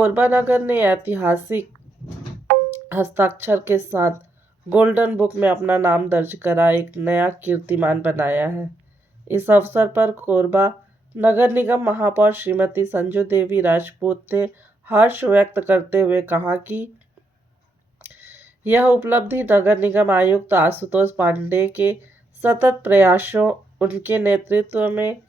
कोरबा नगर ने ऐतिहासिक हस्ताक्षर के साथ गोल्डन बुक में अपना नाम दर्ज करा एक नया कीर्तिमान बनाया है। इस अवसर पर कोरबा नगर निगम महापौर श्रीमती संजू देवी राजपूत ने हर्ष व्यक्त करते हुए कहा कि यह उपलब्धि नगर निगम आयुक्त आशुतोष पांडे के सतत प्रयासों, उनके नेतृत्व में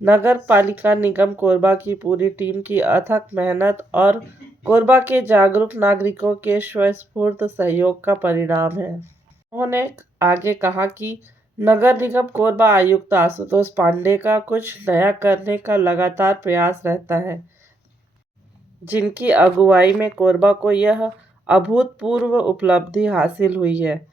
नगर पालिका निगम कोरबा की पूरी टीम की अथक मेहनत और कोरबा के जागरूक नागरिकों के स्वस्फूर्त सहयोग का परिणाम है। उन्होंने आगे कहा कि नगर निगम कोरबा आयुक्त आशुतोष पांडे का कुछ नया करने का लगातार प्रयास रहता है, जिनकी अगुवाई में कोरबा को यह अभूतपूर्व उपलब्धि हासिल हुई है।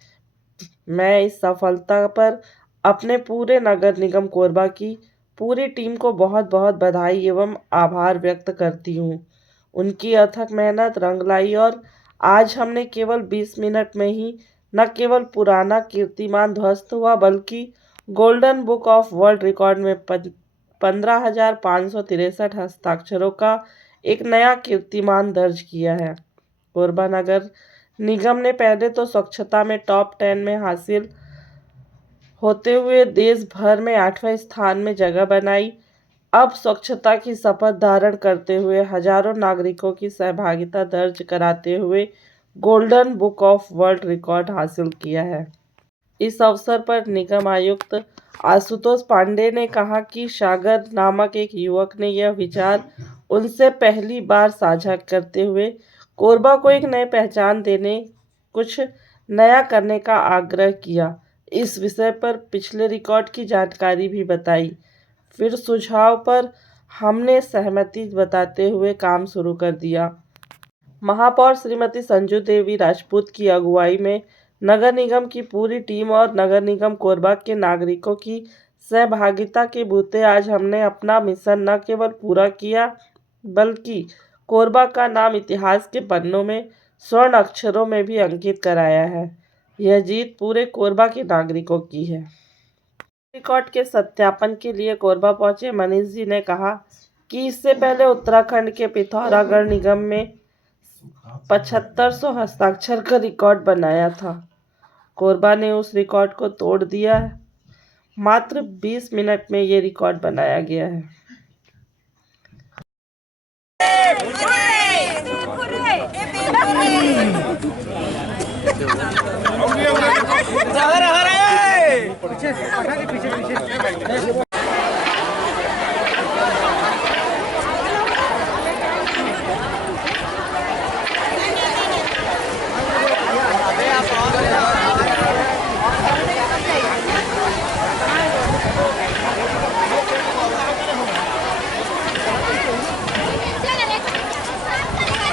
मैं इस सफलता पर अपने पूरे नगर निगम कोरबा की पूरी टीम को बहुत बहुत बधाई एवं आभार व्यक्त करती हूँ। उनकी अथक मेहनत रंग लाई और आज हमने केवल 20 मिनट में ही न केवल पुराना कीर्तिमान ध्वस्त हुआ, बल्कि golden book of world record में 15,563 हस्ताक्षरों का एक नया कीर्तिमान दर्ज किया है। कोरबा नगर निगम ने पहले तो स्वच्छता में टॉप 10 में हासिल होते हुए देश भर में 8वें स्थान में जगह बनाई। अब स्वच्छता की शपथ धारण करते हुए हजारों नागरिकों की सहभागिता दर्ज कराते हुए golden book of world record हासिल किया है। इस अवसर पर निगम आयुक्त आशुतोष पांडे ने कहा कि सागर नामक एक युवक ने यह विचार उनसे पहली बार साझा करते हुए कोरबा को एक नई पहचान देने, कुछ नया करने का आग्रह किया। इस विषय पर पिछले रिकॉर्ड की जानकारी भी बताई। फिर सुझाव पर हमने सहमति बताते हुए काम शुरू कर दिया। महापौर श्रीमती संजू देवी राजपूत की अगुवाई में नगर निगम की पूरी टीम और नगर निगम कोरबा के नागरिकों की सहभागिता के बूते आज हमने अपना मिशन न केवल पूरा किया, बल्कि कोरबा का नाम इतिहास के पन्नों में स्वर्ण अक्षरों में भी अंकित कराया है। यह जीत पूरे कोरबा के नागरिकों की है। रिकॉर्ड के सत्यापन के लिए कोरबा पहुंचे मनीष जी ने कहा कि इससे पहले उत्तराखंड के पिथौरागढ़ निगम में 7500 हस्ताक्षर का रिकॉर्ड बनाया था। कोरबा ने उस रिकॉर्ड को तोड़ दिया है। मात्र 20 मिनट में ये रिकॉर्ड बनाया गया है।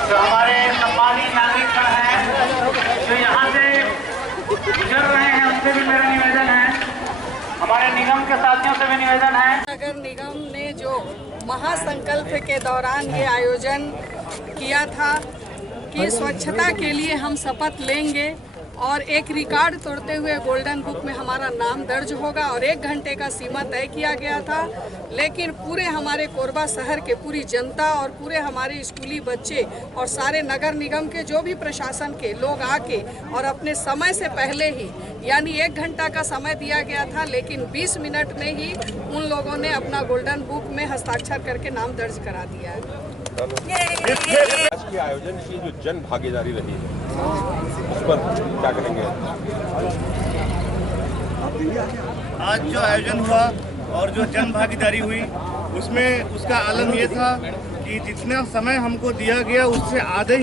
जो हमारे सम्मानित नागरिक हैं, जो यहाँ से गुजर रहे हैं, उनसे भी मेरा निवेदन है, हमारे निगम के साथियों से भी निवेदन है। नगर निगम ने जो महासंकल्प के दौरान ये आयोजन किया था कि स्वच्छता के लिए हम शपथ लेंगे और एक रिकॉर्ड तोड़ते हुए गोल्डन बुक में हमारा नाम दर्ज होगा और 1 घंटे का सीमा तय किया गया था। लेकिन पूरे हमारे कोरबा शहर के पूरी जनता और पूरे हमारे स्कूली बच्चे और सारे नगर निगम के जो भी प्रशासन के लोग आके और अपने समय से पहले ही, यानी 1 घंटा का समय दिया गया था, लेकिन 20 मिनट में ही उन लोगों ने अपना गोल्डन बुक में हस्ताक्षर करके नाम दर्ज करा दिया है। आज के आयोजन की जो जन भागीदारी रही है, उस पर क्या करेंगे? आज जो आयोजन हुआ और जो जन भागीदारी हुई, उसमें उसका आलम ये था कि जितना समय हमको दिया गया उससे आधे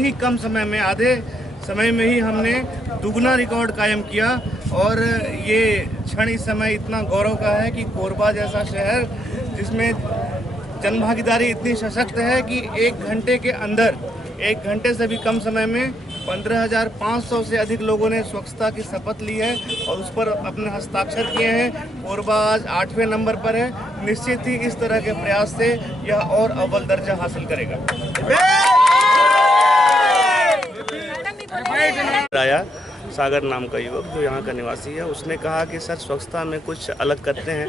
समय में ही हमने दुगना रिकॉर्ड कायम किया। और ये क्षण इस समय इतना गौरव का है कि कोरबा जैसा शहर जिसमें जन भागीदारी इतनी सशक्त है कि 1 घंटे के अंदर, 1 घंटे से भी कम समय में 15,500 से अधिक लोगों ने स्वच्छता की शपथ ली है और उस पर अपने हस्ताक्षर किए हैं। कोरबा आज 8वें नंबर पर है। निश्चित ही इस तरह के प्रयास से यह और अव्वल दर्जा हासिल करेगा। आया सागर नाम का युवक जो यहाँ का निवासी है, उसने कहा कि सर स्वच्छता में कुछ अलग करते हैं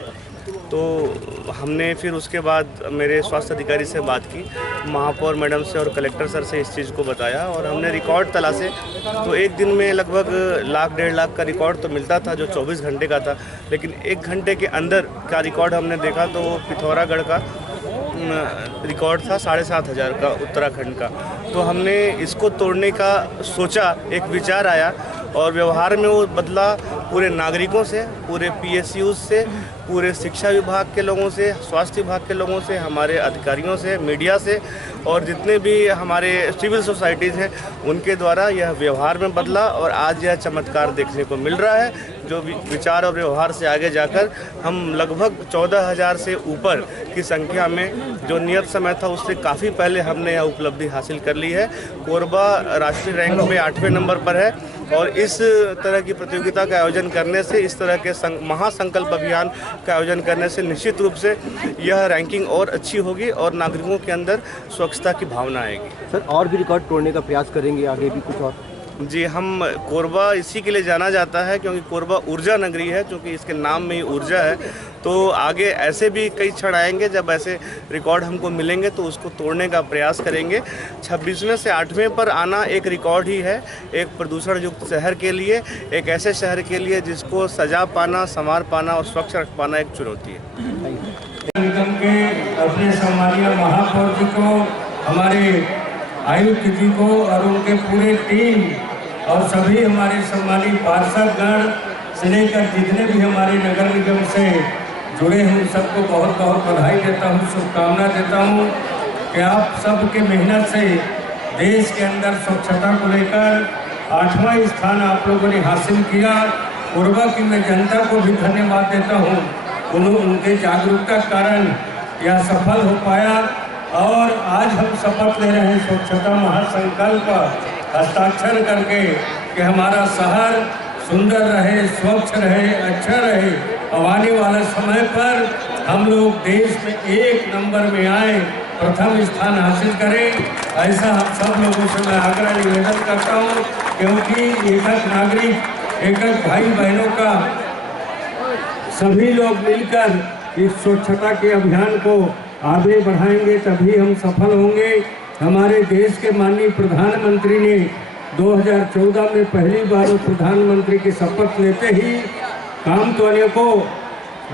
तो हमने फिर उसके बाद मेरे स्वास्थ्य अधिकारी से बात की, महापौर मैडम से और कलेक्टर सर से इस चीज़ को बताया और हमने रिकॉर्ड तलाशे। तो एक दिन में लगभग 1,00,000-1,50,000 का रिकॉर्ड तो मिलता था जो 24 घंटे का था, लेकिन 1 घंटे के अंदर का रिकॉर्ड हमने देखा तो वो पिथौरागढ़ का रिकॉर्ड था 7,500 का उत्तराखंड का। तो हमने इसको तोड़ने का सोचा, एक विचार आया और व्यवहार में वो बदला पूरे नागरिकों से, पूरे PSUs से, पूरे शिक्षा विभाग के लोगों से, स्वास्थ्य विभाग के लोगों से, हमारे अधिकारियों से, मीडिया से और जितने भी हमारे सिविल सोसाइटीज़ हैं उनके द्वारा यह व्यवहार में बदला और आज यह चमत्कार देखने को मिल रहा है, जो विचार और व्यवहार से आगे जाकर हम लगभग 14,000 से ऊपर की संख्या में, जो नियत समय था उससे काफ़ी पहले हमने यह उपलब्धि हासिल कर ली है। कोरबा राष्ट्रीय रैंक में 8वें नंबर पर है और इस तरह की प्रतियोगिता का आयोजन करने से, इस तरह के महासंकल्प अभियान का आयोजन करने से निश्चित रूप से यह रैंकिंग और अच्छी होगी और नागरिकों के अंदर स्वच्छता की भावना आएगी। सर, और भी रिकॉर्ड तोड़ने का प्रयास करेंगे आगे भी कुछ और? जी, हम कोरबा इसी के लिए जाना जाता है क्योंकि कोरबा ऊर्जा नगरी है, क्योंकि इसके नाम में ही ऊर्जा है। तो आगे ऐसे भी कई क्षण आएंगे जब ऐसे रिकॉर्ड हमको मिलेंगे तो उसको तोड़ने का प्रयास करेंगे। 26वें से 8वें पर आना एक रिकॉर्ड ही है, एक प्रदूषण युक्त शहर के लिए, एक ऐसे शहर के लिए जिसको सजा पाना, संवार पाना और स्वच्छ रख पाना एक चुनौती है। निगम के अपने सम्मानीय महापौर जी को, हमारे आयुक्त जी को और उनके पूरे टीम और सभी हमारे सम्मानित पार्षदगण से लेकर जितने भी हमारे नगर निगम से जुड़े हैं उन सबको बहुत बहुत बधाई देता हूँ, शुभकामना देता हूँ कि आप सबके मेहनत से देश के अंदर स्वच्छता को लेकर 8वां स्थान आप लोगों ने हासिल किया। कोरबा की मैं जनता को भी धन्यवाद देता हूँ, उनके जागरूकता के कारण यह सफल हो पाया और आज हम शपथ ले रहे हैं स्वच्छता महासंकल्प हस्ताक्षर करके कि हमारा शहर सुंदर रहे, स्वच्छ रहे, अच्छा रहे। अब आने वाले समय पर हम लोग देश में 1 नंबर में आए, प्रथम स्थान हासिल करें, ऐसा हम सब लोगों से मैं आग्रह निवेदन करता हूँ, क्योंकि एक नागरिक, एक भाई बहनों का सभी लोग मिलकर इस स्वच्छता के अभियान को आगे बढ़ाएंगे तभी हम सफल होंगे। हमारे देश के माननीय प्रधानमंत्री ने 2014 में पहली बार प्रधानमंत्री की शपथ लेते ही काम तो अनेकों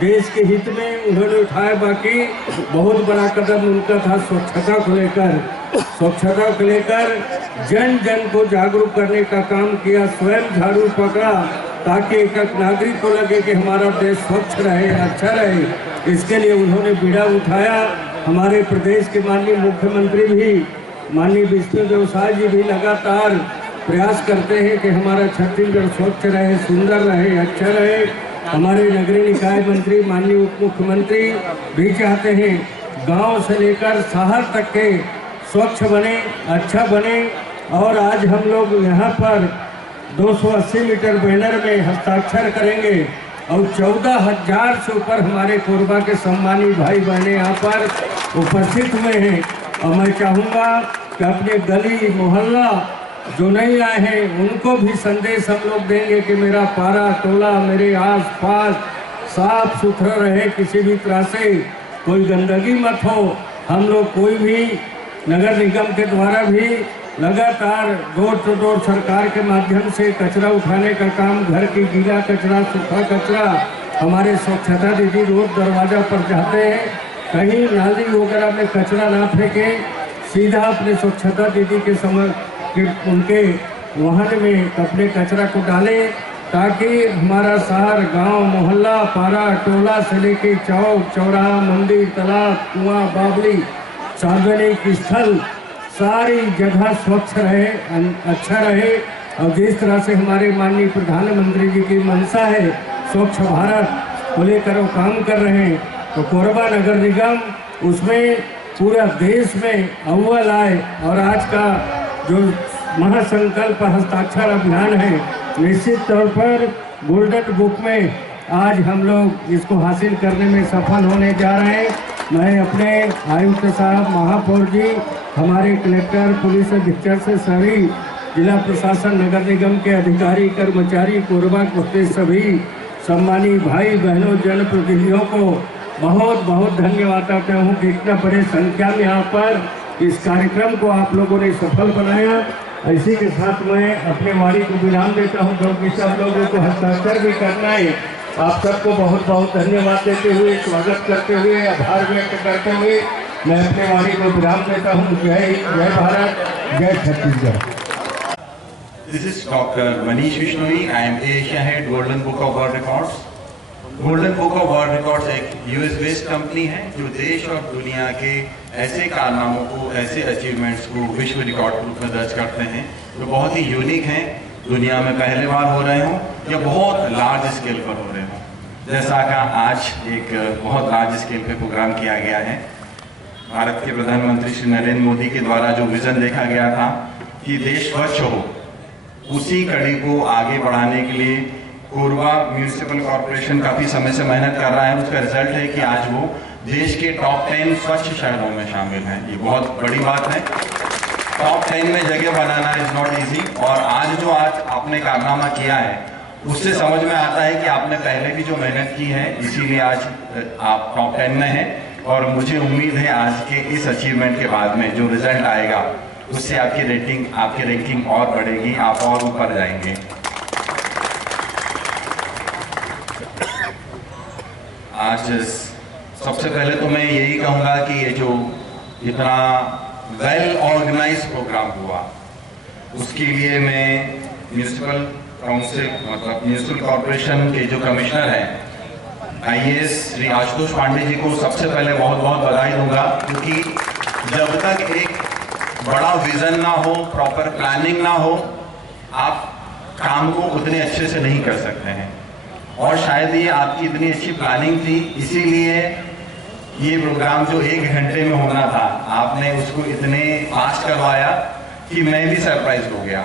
देश के हित में उन्होंने उठाया, बाकी बहुत बड़ा कदम उनका था स्वच्छता को लेकर। स्वच्छता को लेकर जन जन को जागरूक करने का काम किया, स्वयं झाड़ू पकड़ा ताकि एक नागरिक को लगे कि हमारा देश स्वच्छ रहे, अच्छा रहे। इसके लिए उन्होंने बीड़ा उठाया। हमारे प्रदेश के माननीय मुख्यमंत्री भी, माननीय विष्णुदेव साय जी भी लगातार प्रयास करते हैं कि हमारा छत्तीसगढ़ स्वच्छ रहे, सुंदर रहे, अच्छा रहे। हमारे नगरीय निकाय मंत्री, माननीय उप मुख्यमंत्री भी चाहते हैं गांव से लेकर शहर तक के स्वच्छ बने, अच्छा बने। और आज हम लोग यहाँ पर 280 मीटर बैनर में हस्ताक्षर करेंगे और 14,000 से ऊपर हमारे कोरबा के सम्मानित भाई बहने यहाँ पर उपस्थित हुए हैं। और मैं चाहूँगा कि अपने गली मोहल्ला जो नहीं आए हैं उनको भी संदेश हम लोग देंगे कि मेरा पारा टोला, मेरे आस-पास साफ सुथरा रहे, किसी भी तरह से कोई गंदगी मत हो। हम लोग कोई भी नगर निगम के द्वारा भी लगातार डोर टू डोर सरकार के माध्यम से कचरा उठाने का काम, घर की गीला कचरा, सूखा कचरा, हमारे स्वच्छता दीदी रोज दरवाजा पर जाते हैं, कहीं नाली वगैरह में कचरा ना फेंकें, सीधा अपने स्वच्छता दीदी के समय कि उनके वाहन में अपने कचरा को डालें, ताकि हमारा शहर, गांव, मोहल्ला, पारा टोला से लेके चौक चौराहा, मंदिर, तालाब, कुआं, बावली, सार्वजनिक स्थल, सारी जगह स्वच्छ रहे, अच्छा रहे। और जिस तरह से हमारे माननीय प्रधानमंत्री जी की मंशा है स्वच्छ भारत को लेकर वो काम कर रहे हैं, तो कोरबा नगर निगम उसमें पूरा देश में अव्वल आए। और आज का जो महासंकल्प हस्ताक्षर अभियान है, निश्चित तौर पर गोल्डन बुक में आज हम लोग इसको हासिल करने में सफल होने जा रहे हैं। मैं अपने आयुक्त साहब, महापौर जी, हमारे कलेक्टर, पुलिस अधीक्षक से सभी जिला प्रशासन, नगर निगम के अधिकारी, कर्मचारी, कोरबा के सभी सम्मानित भाई बहनों, जनप्रतिनिधियों को बहुत बहुत धन्यवाद करता हूँ कि इतना बड़े संख्या में यहाँ पर इस कार्यक्रम को आप लोगों ने सफल बनाया। इसी के साथ मैं अपने वाणी को विराम देता हूँ क्योंकि सब लोगों को हस्ताक्षर भी करना है। आप सबको बहुत बहुत धन्यवाद देते हुए, स्वागत करते हुए, आभार व्यक्त करते हुए मैं अपने वाणी को विराम देता हूँ। जय भारत, जय Chhattisgarh. This is Dr. Manish Vishnoi. I am Asia Head Golden Book of World Records. Golden book of world records एक यूएस बेस्ड कंपनी है जो देश और दुनिया के ऐसे कारनामों को, ऐसे अचीवमेंट्स को विश्व रिकॉर्ड रूप में दर्ज करते हैं जो बहुत ही यूनिक हैं, दुनिया में पहले बार हो रहे हों या बहुत लार्ज स्केल पर हो रहे हों। जैसा कि आज एक बहुत लार्ज स्केल पे प्रोग्राम किया गया है। भारत के प्रधानमंत्री श्री नरेंद्र मोदी के द्वारा जो विजन देखा गया था कि देश स्वच्छ हो, उसी कड़ी को आगे बढ़ाने के लिए कोरबा म्यूनिसिपल कॉर्पोरेशन काफ़ी समय से मेहनत कर रहा है। उसका रिजल्ट है कि आज वो देश के टॉप 10 स्वच्छ शहरों में शामिल हैं। ये बहुत बड़ी बात है। टॉप 10 में जगह बनाना इज नॉट इजी। और आज जो आपने कारनामा किया है उससे समझ में आता है कि आपने पहले भी जो मेहनत की है, इसीलिए आज आप टॉप 10 में हैं। और मुझे उम्मीद है आज के इस अचीवमेंट के बाद में जो रिजल्ट आएगा उससे आपकी रैंकिंग और बढ़ेगी, आप और ऊपर जाएंगे। आज सबसे पहले तो मैं यही कहूँगा कि ये जो इतना वेल ऑर्गेनाइज प्रोग्राम हुआ उसके लिए मैं म्यूनिसिपल काउंसिल मतलब म्यूनिसिपल कॉर्पोरेशन के जो कमिश्नर हैं IAS श्री आशुतोष पांडे जी को सबसे पहले बहुत बहुत बधाई दूंगा, क्योंकि जब तक एक बड़ा विजन ना हो, प्रॉपर प्लानिंग ना हो, आप काम को उतने अच्छे से नहीं कर सकते हैं। और शायद ये आपकी इतनी अच्छी प्लानिंग थी, इसीलिए ये प्रोग्राम जो 1 घंटे में होना था आपने उसको इतने फास्ट करवाया कि मैं भी सरप्राइज हो गया।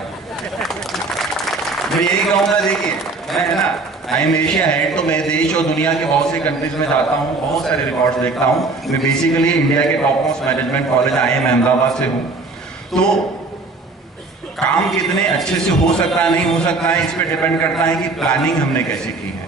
मैं यही कहूँगा, देखिए मैं ना आई एम एशिया हेड, तो मैं देश और दुनिया के बहुत से कंट्रीज में जाता हूँ, बहुत सारे रिकॉर्ड्स देखता हूँ। मैं बेसिकली इंडिया के top most management college IIM Ahmedabad से हूँ। तो काम कितने अच्छे से हो सकता है, नहीं हो सकता है, इस पर डिपेंड करता है कि प्लानिंग हमने कैसे की है।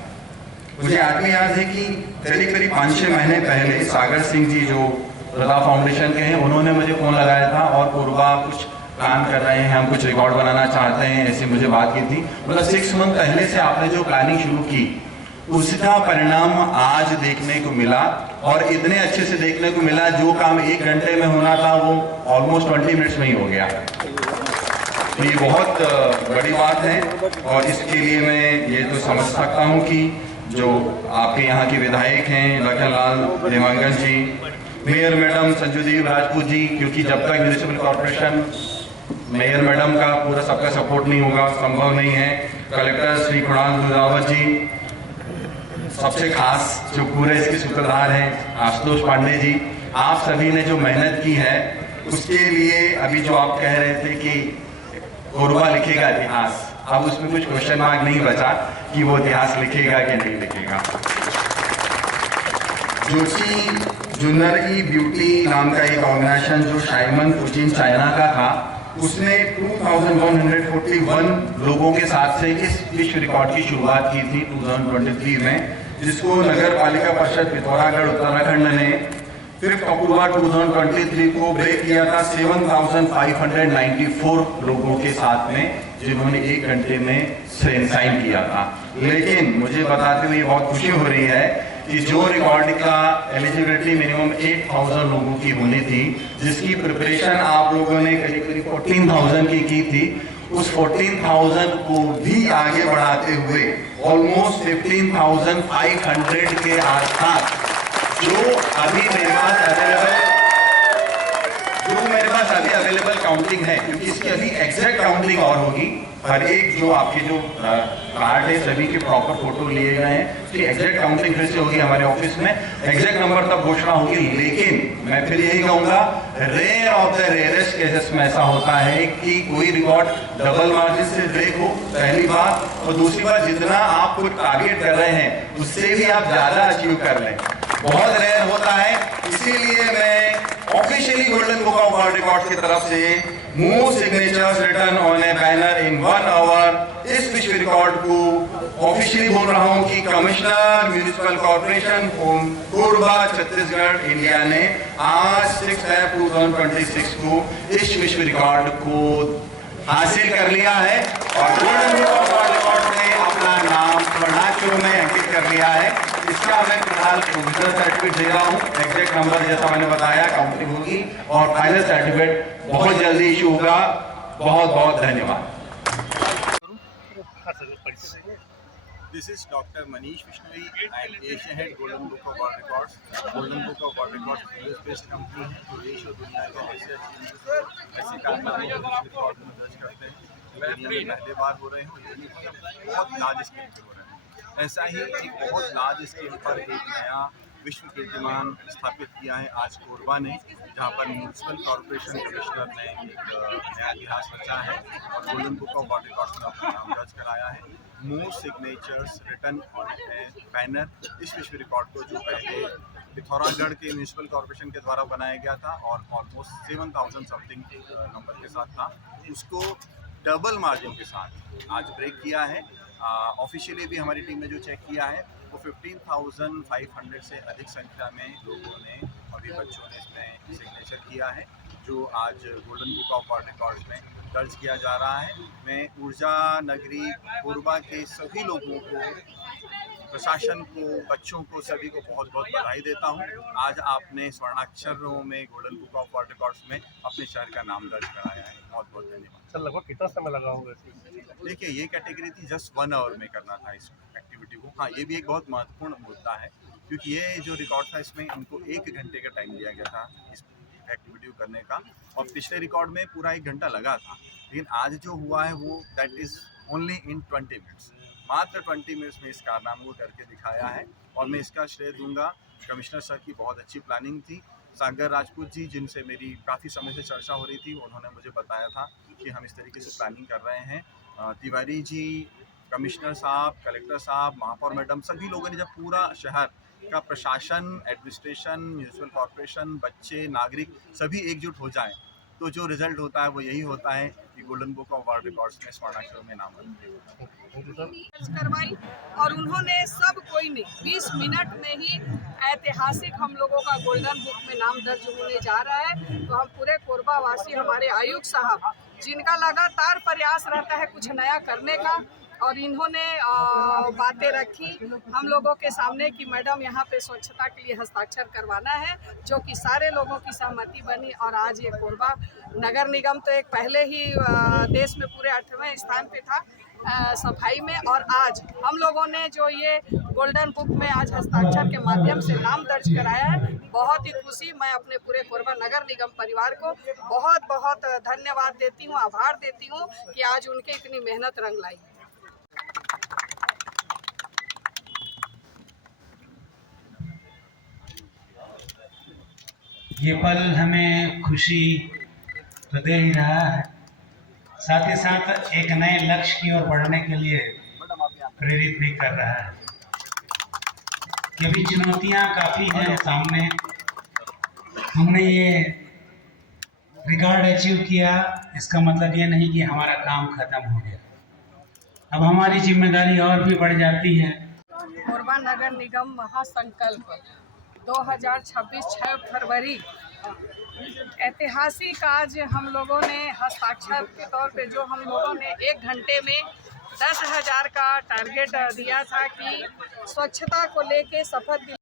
मुझे आज भी याद है कि करीब 5-6 महीने पहले सागर सिंह जी जो प्रदा फाउंडेशन के हैं, उन्होंने मुझे फोन लगाया था और कोरबा कुछ प्लान कर रहे हैं, हम कुछ रिकॉर्ड बनाना चाहते हैं, ऐसी मुझे बात की थी। मतलब 6 मंथ पहले से आपने जो प्लानिंग शुरू की उसका परिणाम आज देखने को मिला, और इतने अच्छे से देखने को मिला। जो काम 1 घंटे में होना था वो ऑलमोस्ट 20 मिनट्स में ही हो गया। ये बहुत बड़ी बात है और इसके लिए मैं ये तो समझ सकता हूँ कि जो आपके यहाँ के विधायक हैं लखनलाल देवांगन जी, मेयर मैडम संजूदेव राजपूत जी, क्योंकि जब तक म्यूनिसिपल कॉर्पोरेशन मेयर मैडम का पूरा सबका सपोर्ट नहीं होगा, संभव नहीं है। कलेक्टर श्री कुणाल दुधावत जी, सबसे खास जो पूरे इसके सूत्रधार हैं आशुतोष पांडे जी, आप सभी ने जो मेहनत की है उसके लिए अभी जो आप कह रहे थे कि कोरबा लिखेगा इतिहास, अब उसमें कुछ क्वेश्चन मार्क नहीं बचा कि वो इतिहास लिखेगा कि नहीं लिखेगा। जोशी जुन्नर ई ब्यूटी नाम का एक ऑर्गेनाइजेशन जो शाइमन कुचिन चाइना का था, उसने 2141 लोगों के साथ से इस विश्व रिकॉर्ड की शुरुआत की थी 2023 में, जिसको नगर पालिका परिषद पिथौरागढ़ उत्तराखंड ने 5 अक्टूबर 2023 को ब्रेक किया था 7594 लोगों के साथ में, जिन्होंने 1 घंटे में साइन किया था। लेकिन मुझे बताते हुए बहुत खुशी हो रही है कि जो रिकॉर्ड का एलिजिबिलिटी मिनिमम 8000 लोगों की होनी थी, जिसकी प्रिपरेशन आप लोगों ने करीब 14,000 की थी, उस 14,000 को भी आगे बढ़ाते हुए ऑलमोस्ट 15,500 के आसपास जो अभी मेरे पास अवेलेबल काउंटिंग है, क्योंकि इसकी अभी एग्जैक्ट काउंटिंग और होगी। हर एक जो आपके जो कार्ड है सभी के प्रॉपर फोटो लिए गए हैं, उसकी एग्जैक्ट काउंटिंग फिर से होगी हमारे ऑफिस में, एग्जैक्ट नंबर तक घोषणा होगी। लेकिन मैं फिर यही कहूंगा, rare of the rarest cases में ऐसा होता है कि कोई रिकॉर्ड डबल मार्जिन से ब्रेक हो, पहली बात, और दूसरी बात जितना आप कुछ टारगेट कर रहे हैं उससे भी आप ज्यादा अचीव कर लें, बहुत रेयर होता है। इसीलिए मैं officially golden book of world record की तरफ से more signatures written on a banner in 1 hour. इस विश्व रिकॉर्ड को ऑफिशियली बोल रहा हूं कि commissioner municipal corporation Korba Chhattisgarh India ने आज 6 Feb 2026 को इस विश्व रिकॉर्ड को हासिल कर लिया है और golden book of world record में अपना नाम स्वर्णाक्षरों में अंकित कर लिया है। इसका मैं फिलहाल प्रोविजनल सर्टिफिकेट दे रहा हूँ। एग्जैक्ट नंबर जैसा मैंने बताया काउंटिंग होगी और फाइनल सर्टिफिकेट बहुत जल्दी इशू होगा। बहुत बहुत धन्यवाद। This is Dr. Manish Vishnavi. I am Asia Head Golden Book of World Records. Golden Book of World Records US-based company है जो देश और दुनिया के ऐसे कारनामे विश्व रिकॉर्ड में दर्ज करते हैं। दुनिया में पहले बार हो रहे हैं और ये भी बहुत लार्ज स्केल पे हो रहे हैं। ऐसा ही एक बहुत लार्ज स्केल पर एक नया विश्व कीर्तिमान स्थापित किया है आज कोरबा ने, जहां पर म्यूनिसिपल कॉर्पोरेशन कमिश्नर ने एक नया इतिहास रचा है और golden book of world records में अपना नाम दर्ज कराया है। More signatures written on a banner. इस विश्व रिकॉर्ड को जो पहले पिथौरागढ़ के म्यूनिसिपल कॉर्पोरेशन के द्वारा बनाया गया था और ऑलमोस्ट 7000 समथिंग नंबर के साथ था, उसको डबल मार्जिन के साथ आज ब्रेक किया है। ऑफिशियली भी हमारी टीम ने जो चेक किया है वो 15,500 से अधिक संख्या में लोगों ने अभी बच्चों ने इसमें सिग्नेचर किया है, जो आज golden book of world records में दर्ज किया जा रहा है। मैं ऊर्जा नगरी कोरबा के सभी लोगों को, प्रशासन को, बच्चों को, सभी को बहुत बहुत बधाई देता हूँ। आज आपने स्वर्णाक्षरों में golden book of world records में अपने शहर का नाम दर्ज कराया है। बहुत बहुत धन्यवाद। सर लगभग कितना समय लगा होगा? देखिए ये कैटेगरी थी जस्ट 1 आवर में करना था इस एक्टिविटी को। हाँ, ये भी एक बहुत महत्वपूर्ण मुद्दा है क्योंकि ये जो रिकॉर्ड था इसमें उनको 1 घंटे का टाइम दिया गया था इस एक्टिविटी को करने का और पिछले रिकॉर्ड में पूरा 1 घंटा लगा था। लेकिन आज जो हुआ है वो that is only in 20 minutes. मात्र 20 मिनट्स में इस कारनामे को करके दिखाया है और मैं इसका श्रेय दूंगा कमिश्नर सर की बहुत अच्छी प्लानिंग थी। सागर राजपूत जी, जिनसे मेरी काफ़ी समय से चर्चा हो रही थी, उन्होंने मुझे बताया था कि हम इस तरीके से प्लानिंग कर रहे हैं। तिवारी जी, कमिश्नर साहब, कलेक्टर साहब, महापौर मैडम, सभी लोगों ने जब पूरा शहर का प्रशासन, एडमिनिस्ट्रेशन, म्यूनिसिपल कॉर्पोरेशन, बच्चे, नागरिक सभी एकजुट हो जाएं तो जो रिजल्ट होता है वो यही होता है कि golden book of world records में स्वर्णाक्षरों में नाम करवाई और उन्होंने सब कोई ने 20 मिनट में ही ऐतिहासिक हम लोगों का गोल्डन बुक में नाम दर्ज होने जा रहा है। तो हम पूरे कोरबा वासी, हमारे आयुक्त साहब, जिनका लगातार प्रयास रहता है कुछ नया करने का, और इन्होंने बातें रखी हम लोगों के सामने कि मैडम यहाँ पे स्वच्छता के लिए हस्ताक्षर करवाना है, जो कि सारे लोगों की सहमति बनी। और आज ये कोरबा नगर निगम तो एक पहले ही देश में पूरे 8वें स्थान पे था सफाई में, और आज हम लोगों ने जो ये गोल्डन बुक में आज हस्ताक्षर के माध्यम से नाम दर्ज कराया है, बहुत ही खुशी। मैं अपने पूरे कोरबा नगर निगम परिवार को बहुत बहुत धन्यवाद देती हूँ, आभार देती हूँ कि आज उनके इतनी मेहनत रंग लाई। ये पल हमें खुशी तो दे ही रहा है, साथ ही साथ एक नए लक्ष्य की ओर बढ़ने के लिए प्रेरित भी कर रहा है। कि अभी चुनौतियां काफ़ी हैं सामने। हमने ये रिकॉर्ड अचीव किया, इसका मतलब ये नहीं कि हमारा काम खत्म हो गया। अब हमारी जिम्मेदारी और भी बढ़ जाती है। कोरबा नगर निगम महासंकल्प 2026 6 फरवरी ऐतिहासिक आज हम लोगों ने हस्ताक्षर के तौर पे जो हम लोगों ने 1 घंटे में 10,000 का टारगेट दिया था कि स्वच्छता को लेके शपथ